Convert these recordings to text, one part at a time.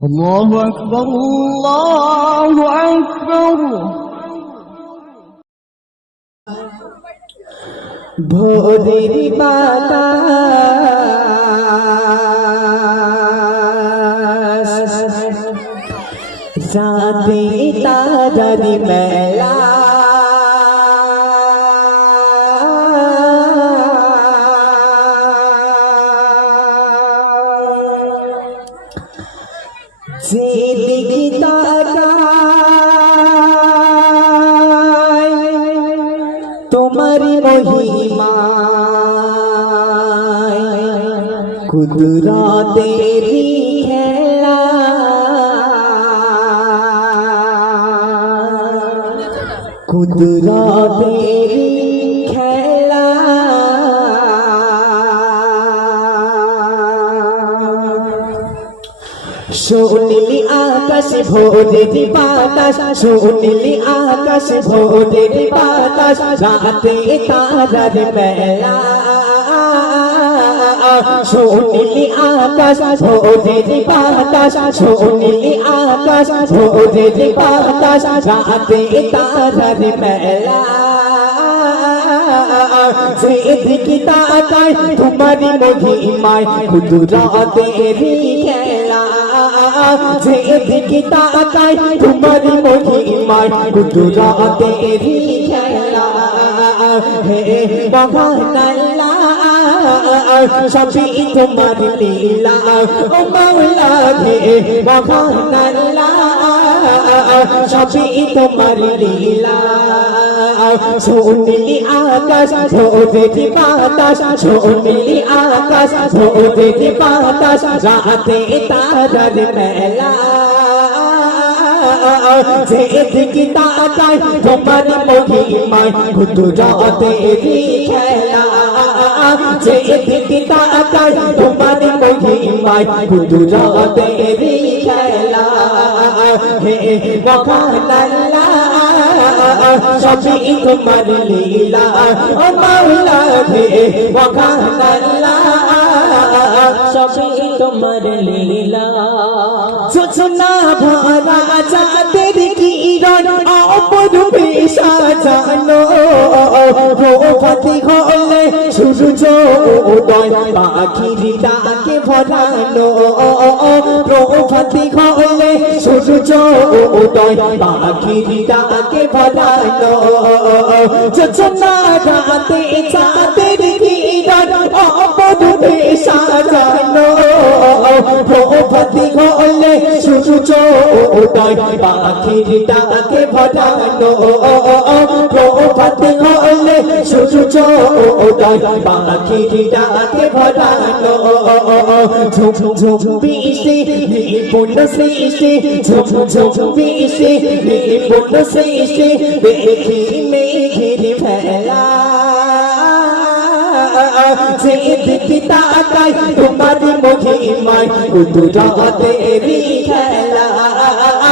الله أكبر الله أكبر ভোরের পাতা রাতে তারার মেলা মহিমা কুদরতের খেলা কুদরতের সোনিলি আকাশ ভোরের বাতাস। সোনিলি আকাশ ভোরের বাতাস। রাতে তারার মেলা সোনিলি আকাশ ভোরের বাতাস। সোনিলি আকাশ ভোরের বাতাস। রাতে তারার মেলা যেদিকে তাকায় তোমারি মহিমায়। কুদরতের খেলা যেদিকে তাকায় মহিমার মহিমায় এরি খেলা। হে সবই তোমার লীলা। ও মাওলা হে মহান আল্লাহ সবই তোমার লীলা। সোনিলি আকাশ ভোরের বাতাস সোনিলি আকাশ ভোরের বাতাস, রাতে তারার মেলা। খেলা। হে মহান আল্লাহ সবই তোমার লীলা। ও মাওলা হে মহান আল্লাহ সবই তোমার লীলা। যোজনা ভরা চাঁদের কিরণ, অপরূপে সাজানো। প্রভাতি হলে সূর্য উদয়, পাখির ডাকে ভরানো। পাখির ডাকে ভরানো যোজনা রাতে চাঁদের কিরণ অপরূপে সাজানো প্রভাতি হলে সূর্য উদয় পাখির ডাকে প্রভাতি উদয় পাখির ডাকে ভরানো ঝুম ঝুম বৃষ্টি নিপুণ সৃষ্টি ঝুম ঝুম বৃষ্টি নিপুণ সৃষ্টি দেখি মেঘের ফেলা যেদিকে তাকাই তোমার মহিমায় কুদরতের খেলা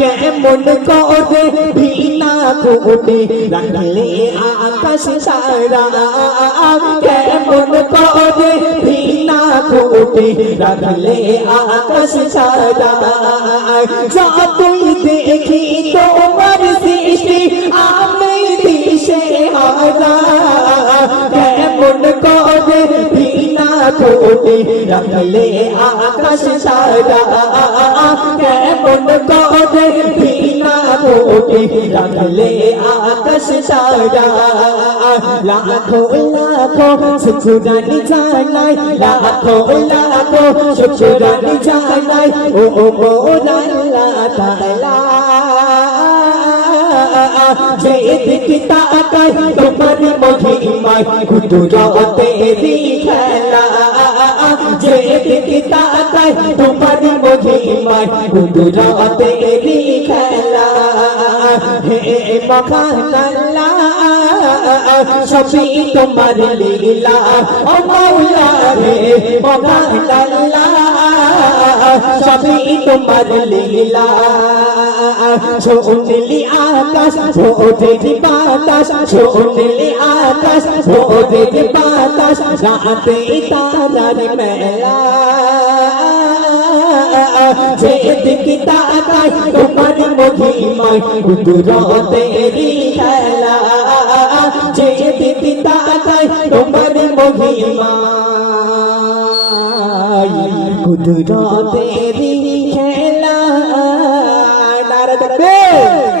কেমন করে ভিনা কোটে রাখলে আকাশ সারা। কেমন করে ভিনা কোটে রাখলে আকাশ সারা। যতই দেখি তোমার সৃষ্টি, আমি দিশে হারা কোটে রাখলে আকাশ সারা কেমন করে ভিনা কোটে রাখলে আকাশ সারা লাখো লাখো শুকুরানি জানাই লাখো লাখো শুকুরানি জানাই ও ও ও আল্লাহ তাআলা যেদিকে তাকাই তোমার মহিমায় কুদরতের খেলা। যেদিকে তাকাই তোমার সবই তোমার লীলা। সবই তোমার লীলা। ছোটলি আকাশ ছোটলি বাতাস ছোটলি আকাশ ছোটলি বাতাস, রাতে তারার মেলা। যেদিকে তাকাই, তোমার মহিমায় কুদরতেরি খেলা। যেদিকে তাকাই, তোমার মহিমায় কুদরতেরি Woo!